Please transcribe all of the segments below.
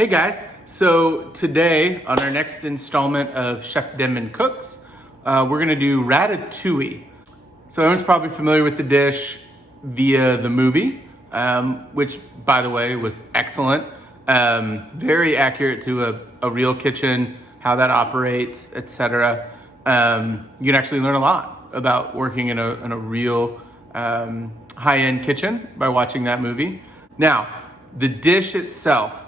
Hey guys, so today on our next installment of Chef Denman Cooks, we're gonna do Ratatouille. So everyone's probably familiar with the dish via the movie, which by the way was excellent. Very accurate to a real kitchen, how that operates, etc. You can actually learn a lot about working in a real high-end kitchen by watching that movie. Now, the dish itself,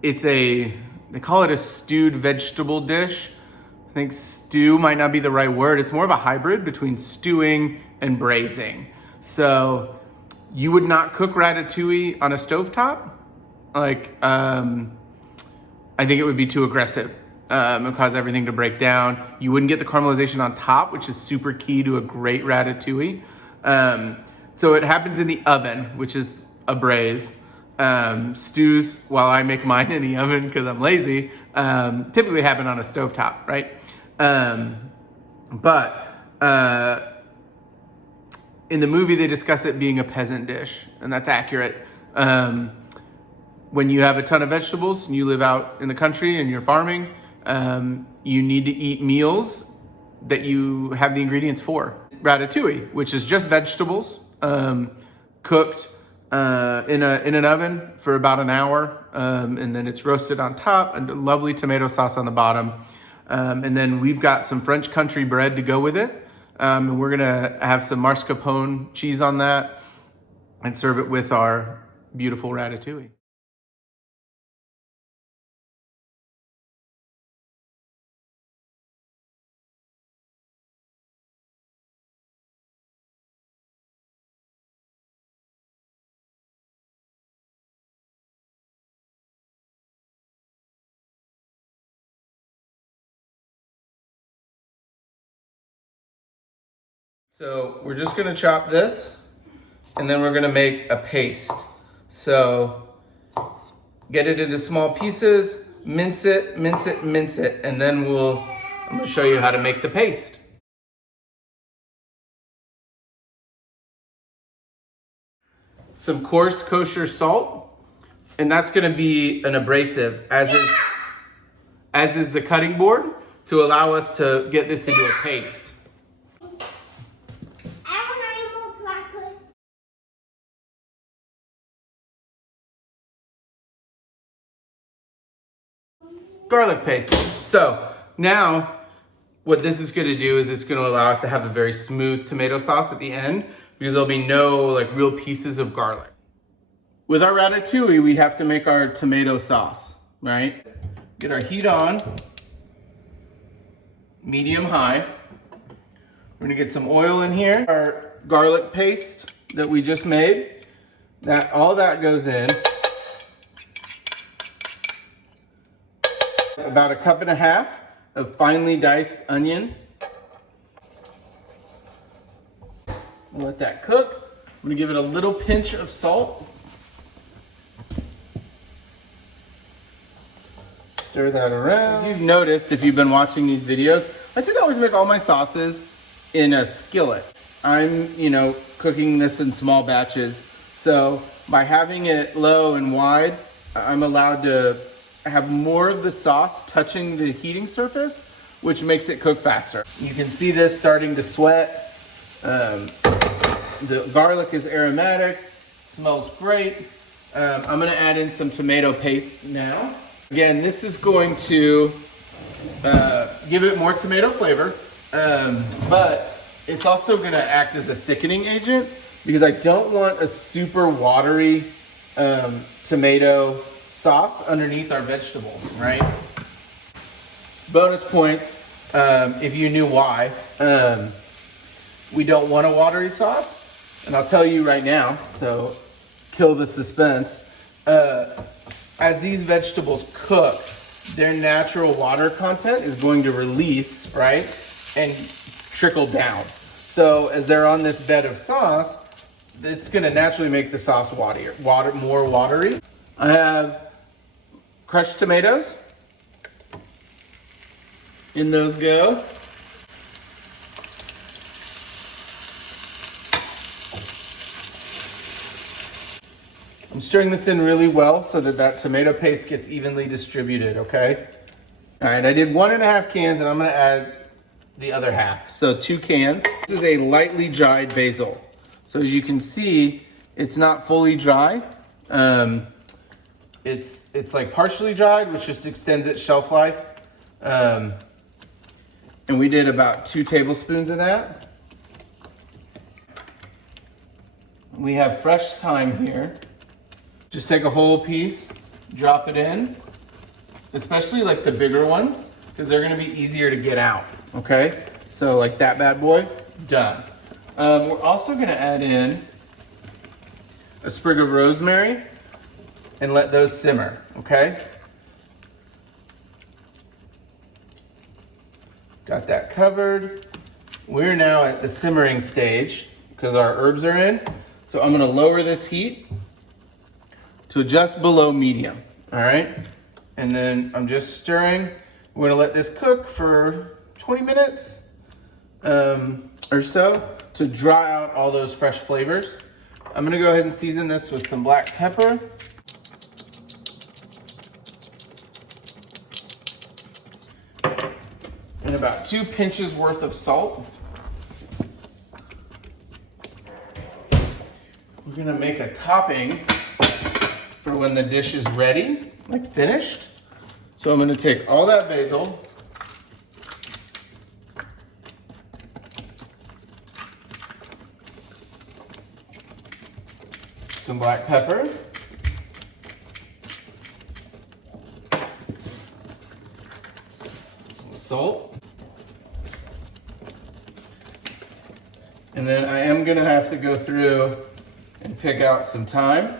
they call it a stewed vegetable dish. I think stew might not be the right word. It's more of a hybrid between stewing and braising. So you would not cook ratatouille on a stovetop. I think it would be too aggressive. It would cause everything to break down. You wouldn't get the caramelization on top, which is super key to a great ratatouille. So it happens in the oven, which is a braise. Stews, while I make mine in the oven because I'm lazy, typically happen on a stovetop, right? In the movie, they discuss it being a peasant dish, and that's accurate. When you have a ton of vegetables and you live out in the country and you're farming, you need to eat meals that you have the ingredients for. Ratatouille, which is just vegetables, cooked in an oven for about an hour, and then it's roasted on top, and a lovely tomato sauce on the bottom. And then we've got some French country bread to go with it. And we're gonna have some mascarpone cheese on that and serve it with our beautiful ratatouille. So we're just gonna chop this, and then we're gonna make a paste. So get it into small pieces, mince it, and then I'm gonna show you how to make the paste. Some coarse kosher salt, and that's gonna be an abrasive, as is the cutting board, to allow us to get this into a paste. Garlic paste. So now what this is gonna do is it's gonna allow us to have a very smooth tomato sauce at the end because there'll be no real pieces of garlic. With our ratatouille, we have to make our tomato sauce, right? Get our heat on, medium high. We're gonna get some oil in here. Our garlic paste that we just made, all that goes in. About 1.5 cups of finely diced onion. We'll let that cook. I'm gonna give it a little pinch of salt. Stir that around. As you've noticed, if you've been watching these videos, I tend to always make all my sauces in a skillet. I'm, cooking this in small batches. So by having it low and wide, I'm allowed to have more of the sauce touching the heating surface, which makes it cook faster. You can see this starting to sweat. The garlic is aromatic, smells great. I'm gonna add in some tomato paste now. Again, this is going to give it more tomato flavor, but it's also gonna act as a thickening agent because I don't want a super watery tomato sauce underneath our vegetables, right? Bonus points, if you knew why. We don't want a watery sauce, and I'll tell you right now, so kill the suspense. As these vegetables cook, their natural water content is going to release, right, and trickle down. So as they're on this bed of sauce, it's gonna naturally make the sauce more watery. I have crushed tomatoes. In those go. I'm I'm stirring this in really well so that that tomato paste gets evenly distributed, okay? All right, I did 1.5 cans and I'm gonna add the other half. So 2 cans. This is a lightly dried basil. So as you can see, it's not fully dry. It's like partially dried, which just extends its shelf life. And we did about 2 tablespoons of that. We have fresh thyme here. Just take a whole piece, drop it in, especially like the bigger ones, because they're gonna be easier to get out, okay? So like that bad boy, done. We're also gonna add in a sprig of rosemary and let those simmer, okay? Got that covered. We're now at the simmering stage because our herbs are in. So I'm gonna lower this heat to just below medium, all right? And then I'm just stirring. We're gonna let this cook for 20 minutes or so to dry out all those fresh flavors. I'm gonna go ahead and season this with some black pepper. And about 2 pinches worth of salt. We're gonna make a topping for when the dish is ready, like finished. So I'm gonna take all that basil, some black pepper, some salt, and then I am gonna have to go through and pick out some thyme.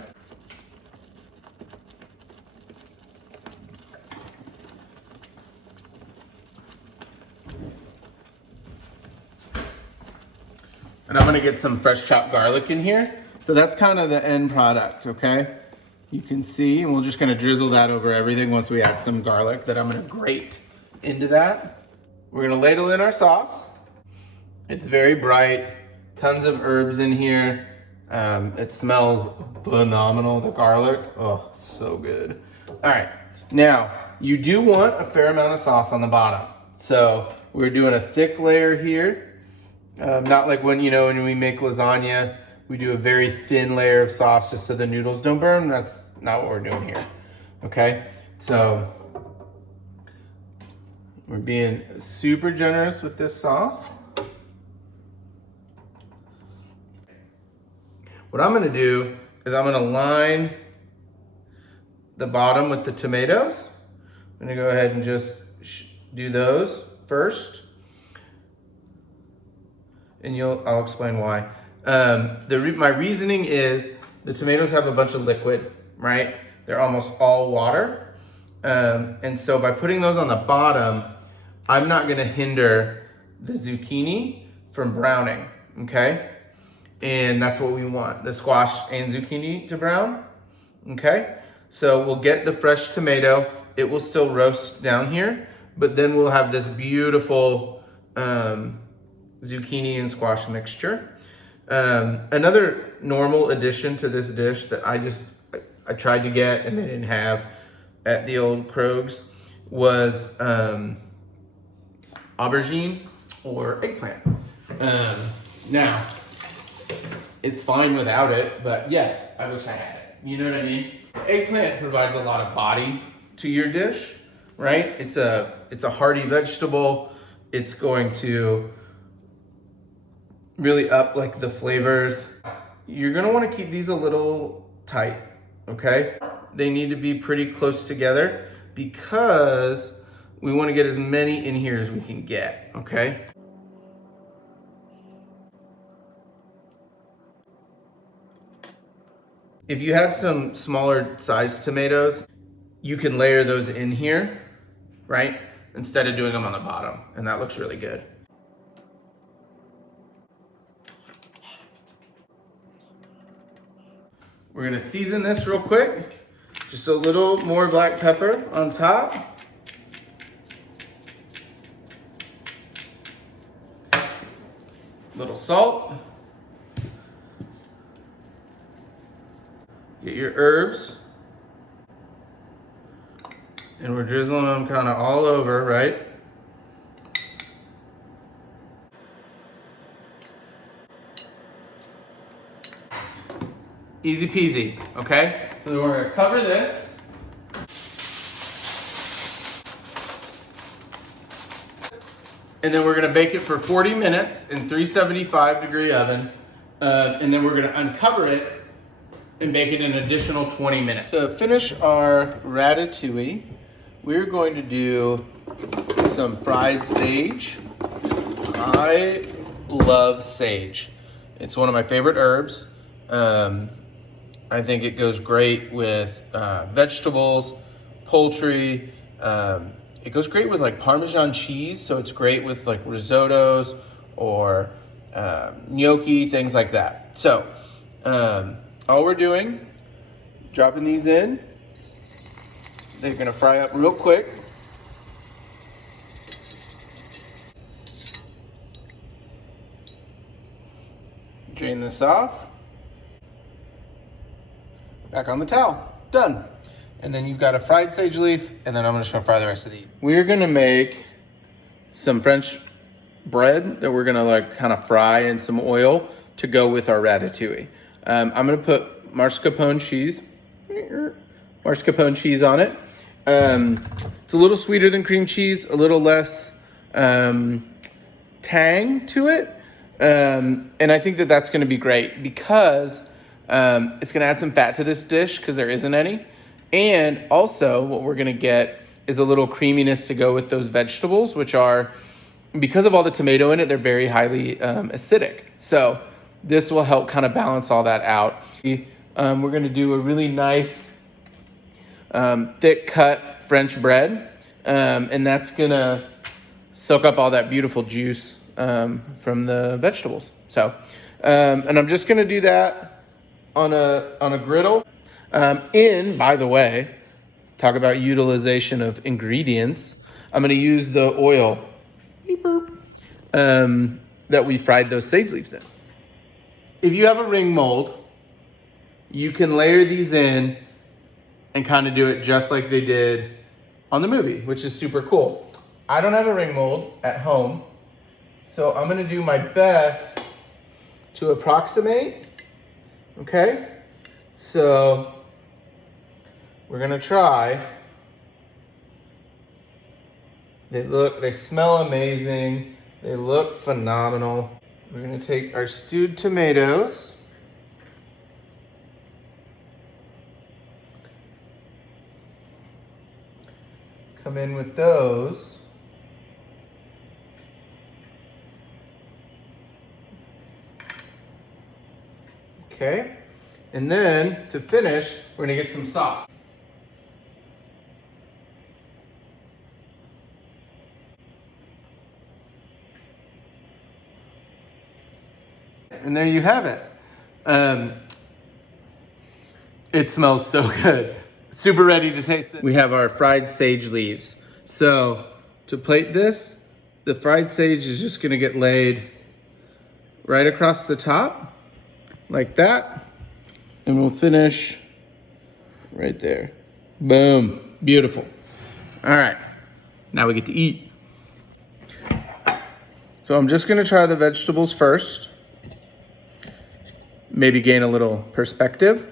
And I'm gonna get some fresh chopped garlic in here. So that's kind of the end product, okay? You can see, and we're just gonna drizzle that over everything once we add some garlic that I'm gonna grate into that. We're gonna ladle in our sauce. It's very bright, tons of herbs in here. It smells phenomenal, the garlic. Oh, so good. All right, now you do want a fair amount of sauce on the bottom. So we're doing a thick layer here. Not like when we make lasagna, we do a very thin layer of sauce just so the noodles don't burn. That's not what we're doing here, okay? So we're being super generous with this sauce. What I'm gonna do is I'm gonna line the bottom with the tomatoes. I'm gonna go ahead and just do those first. And I'll explain why. My reasoning is the tomatoes have a bunch of liquid, right? They're almost all water. And so by putting those on the bottom, I'm not gonna hinder the zucchini from browning, okay? And that's what we want, the squash and zucchini to brown, okay? So we'll get the fresh tomato. It will still roast down here, but then we'll have this beautiful zucchini and squash mixture. Another normal addition to this dish that I tried to get and they didn't have at the old Krogs was aubergine or eggplant. Now, it's fine without it, but yes, I wish I had it. You know what I mean? Eggplant provides a lot of body to your dish, right? It's a hearty vegetable. It's going to really up like the flavors. You're gonna wanna keep these a little tight, okay? They need to be pretty close together because we wanna get as many in here as we can get, okay? If you had some smaller sized tomatoes, you can layer those in here, right? Instead of doing them on the bottom, and that looks really good. We're gonna season this real quick. Just a little more black pepper on top. Little salt. Get your herbs. And we're drizzling them kind of all over, right? Easy peasy, okay? So then we're gonna cover this. And then we're gonna bake it for 40 minutes in 375-degree oven. And then we're gonna uncover it and bake it an additional 20 minutes. To finish our ratatouille, we're going to do some fried sage. I love sage. It's one of my favorite herbs. I think it goes great with vegetables, poultry. It goes great with like Parmesan cheese, so it's great with like risottos or gnocchi, things like that. So all we're doing, dropping these in. They're gonna fry up real quick. Drain this off. Back on the towel, done. And then you've got a fried sage leaf, and then I'm just gonna fry the rest of these. We're gonna make some French bread that we're gonna like kind of fry in some oil to go with our ratatouille. I'm gonna put mascarpone cheese on it. It's a little sweeter than cream cheese, a little less tang to it. And I think that that's gonna be great because it's gonna add some fat to this dish because there isn't any. And also what we're gonna get is a little creaminess to go with those vegetables, which are, because of all the tomato in it, they're very highly acidic. So this will help kind of balance all that out. We're gonna do a really nice thick cut French bread. And that's gonna soak up all that beautiful juice from the vegetables. So, and I'm just gonna do that on a griddle. By the way, talk about utilization of ingredients. I'm gonna use the oil that we fried those sage leaves in. If you have a ring mold, you can layer these in and kind of do it just like they did on the movie, which is super cool. I don't have a ring mold at home, so I'm gonna do my best to approximate, okay? So we're gonna try. They smell amazing. They look phenomenal. We're gonna take our stewed tomatoes. Come in with those. Okay, and then to finish, we're gonna get some sauce. And there you have it. It smells so good. Super ready to taste it. We have our fried sage leaves. So to plate this, the fried sage is just gonna get laid right across the top, like that. And we'll finish right there. Boom, beautiful. All right, now we get to eat. So I'm just gonna try the vegetables first. Maybe gain a little perspective.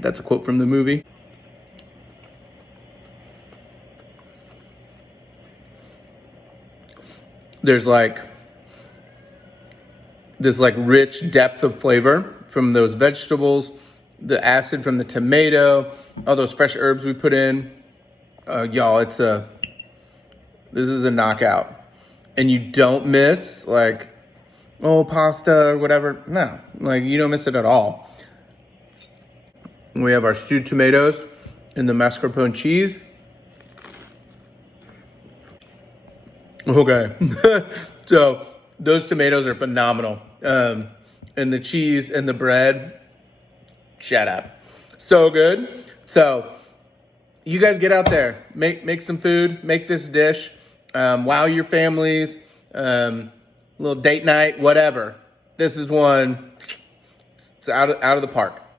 That's a quote from the movie. There's like this like rich depth of flavor from those vegetables, the acid from the tomato, all those fresh herbs we put in. Y'all, this is a knockout. And you don't miss like, oh, pasta or whatever. No, like you don't miss it at all. We have our stewed tomatoes and the mascarpone cheese. Okay, so those tomatoes are phenomenal. And the cheese and the bread, shut up. So good. So you guys get out there, make some food, make this dish, wow your families, little date night, whatever. This is one, it's out of the park.